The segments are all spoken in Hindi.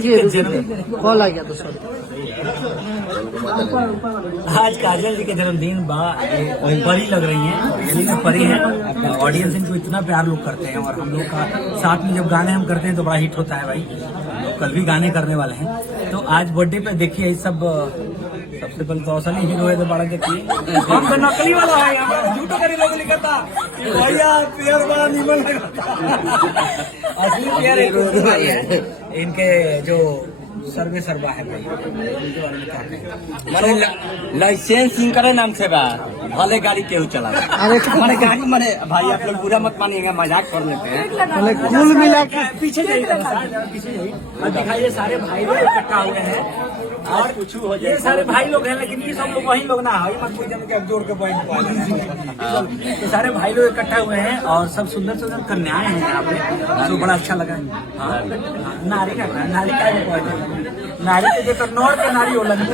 कॉल आ गया तो सॉरी। आज काजल जी के जन्मदिन परी लग रही हैं, ये परी हैं। ऑडियंस इनको इतना प्यार लोग करते हैं और हम लोग का साथ में जब गाने हम करते हैं तो बड़ा हिट होता है भाई। हम लोग कल भी गाने करने वाले हैं, तो आज बर्थडे पे देखिए सब। सबसे पहले तो असली हीरो है तो बड़ा देखिए, हम तो नकली वाला है, झूठो करी लोग लिखता भैया प्यार बड़ा निमन असली प्यार है इनके जो सर्वे सर्वा है भाई, उनके बारे में क्या कहें। माने लाइसेंस इनका नाम से बा, भले गाड़ी केहू चला। अरे माने गाड़ी माने भाई आप लोग बुरा मत मानिएगा, मजाक कर लेते हैं। कुल मिला के पीछे जाइए और दिखाइए सारे भाई लोग इकट्ठा हुए हैं और कुछ हो जाए। ये सारे भाई लोग हैं लेकिन ये सब लोग वही लोग ना है, मत कोई जन के जोड़ के पॉइंट। तो सारे भाई लोग इकट्ठा हुए हैं और सब सुंदर सुंदर कन्याएं हैं यहाँ पे, तो बड़ा अच्छा लगा। नारी का नारी के देखकर नौर के नारी हो लगी,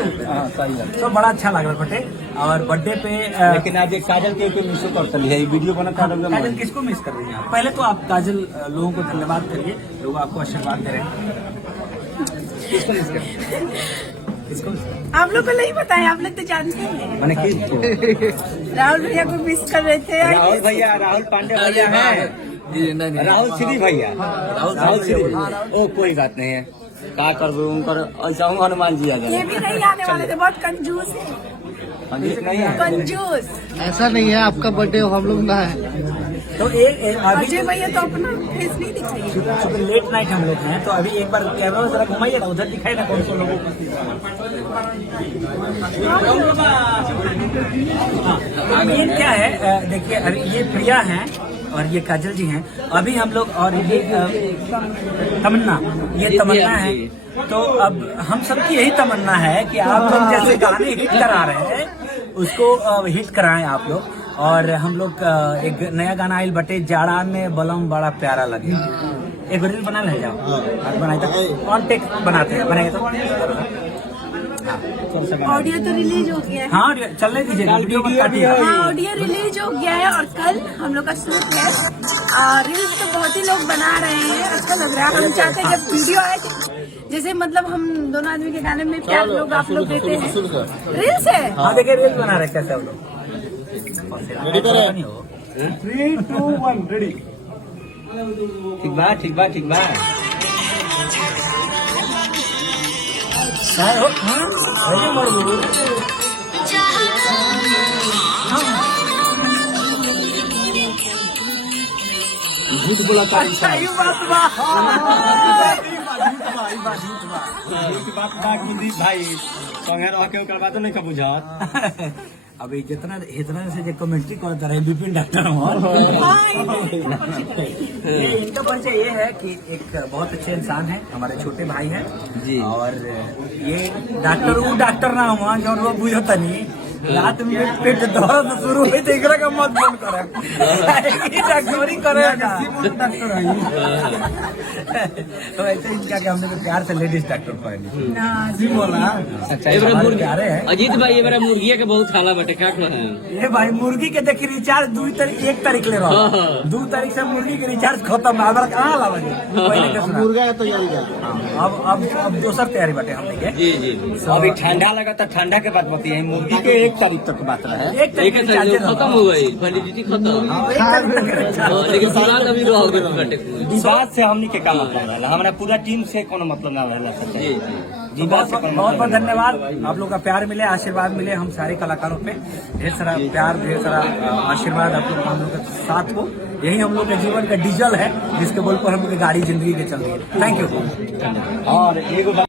तो बड़ा अच्छा लग रहा बटे। और बर्थडे पे लेकिन आज एक काजल के मिस कर चली है, वीडियो बना। काजल किसको मिस कर रही है? पहले तो आप काजल लोगों को धन्यवाद करिए, लोग आपको आशीर्वाद दे रहे हैं। किसको मिस कर किसको? आप लोग को नहीं पता है, आप लोग तो जानते हैं। मैंने किसको? राहुल भैया को मिस कर रहे थे। राहुल भैया, राहुल पांडे भैया है, राहुल श्री भैया, राहुल श्री। ओ कोई बात नहीं है, क्या कर उनकर ऐसा हूँ हनुमान जी आ ये भी नहीं आने वाले थे, बहुत कंजूस है। नहीं है, कंजूस ऐसा नहीं है, आपका बर्थडे हम लोग ना है तो अभी अजय भैया तो अपना फेस नहीं दिखाइए। चूंकि लेट नाइट हम लोग हैं, तो अभी एक बार कैमरा में जरा घुमाइए ना, उधर दिखाई ना कौन से लोगों को। ये क्या है देखिए, अभी ये प्रिया हैं और ये काजल जी हैं। अभी हम लोग और ये तमन्ना, ये तमन्ना है। तो अब हम सबकी यही तमन्ना है कि आप लोग जैसे गाने हिट करा रहे हैं उसको हिट कराएं आप लोग। और हम लोग एक नया गाना आइल बटे, जाड़ा में बलम बड़ा प्यारा लगे, एक रील बना ले जाओ, बनाए तो ऑन टेक बनाते हैं, बनाए तो ऑडियो तो रिलीज हो गया है। हाँ चलने दीजिए, वीडियो हाँ ऑडियो रिलीज हो गया है और कल हम लोग का शूट है। रील्स तो बहुत ही लोग बना रहे हैं, अच्छा लग रहा है। हम चाहते हैं जब वीडियो आए, जैसे मतलब हम दोनों आदमी के गाने में प्यार लोग आप लोग देते हैं, रील्स है। हाँ देखिए रील बना रहे कैसे हम लोग। 3, 2, 1 रेडी। ठीक बा ठीक बा ठीक बा। झूठ बोला था भाई संगे रह के ओकर बात नहीं का बुझात। अभी जितना से जो कमेंट्री करता रहे विपिन डॉक्टर इनका परिचय ये है कि एक बहुत अच्छे इंसान है, हमारे छोटे भाई हैं जी। और ये डॉक्टर वो डॉक्टर ना हुआ जो लोग बुझता नहीं, रात में पेट दर्द शुरू हुई तो एकरा का मत बंद करे, डॉक्टरी करेगा तो ऐसे इनका कि हमने तो प्यार से लेडीज डॉक्टर पाएंगे बोला। अच्छा अजीत भाई, ये मेरा मुर्गिया के बहुत खाला बटे, क्या करें? ये भाई मुर्गी के देखिए रिचार्ज 1 तारीख ले रहा, 2 तारीख से मुर्गी के रिचार्ज खत्म है। अब कहाँ ला पहले मुर्गा तो तैयारी अब दोसर तैयारी बटे हम देखे। जी जी अभी ठंडा लगा था, ठंडा के बाद बताइए। मुर्गी के 1 तारीख तक बात रहा है, 1 तारीख खत्म हो गई, वैलिडिटी खत्म। लेकिन विवाद अभी रह गए बटे। विवाद से हमनी के काम मतलब है, हमारा पूरा टीम से कोनो मतलब ना रहला सच्चाई। बहुत बहुत धन्यवाद, आप लोग का प्यार मिले, आशीर्वाद मिले हम सारे कलाकारों पे। ढेर सारा प्यार, ढेर सारा आशीर्वाद आप लोग हम लोग के साथ हो। यही हम लोग के जीवन का डीजल है जिसके बोल पर हम लोग की गाड़ी जिंदगी के चल रही है। Thank you. और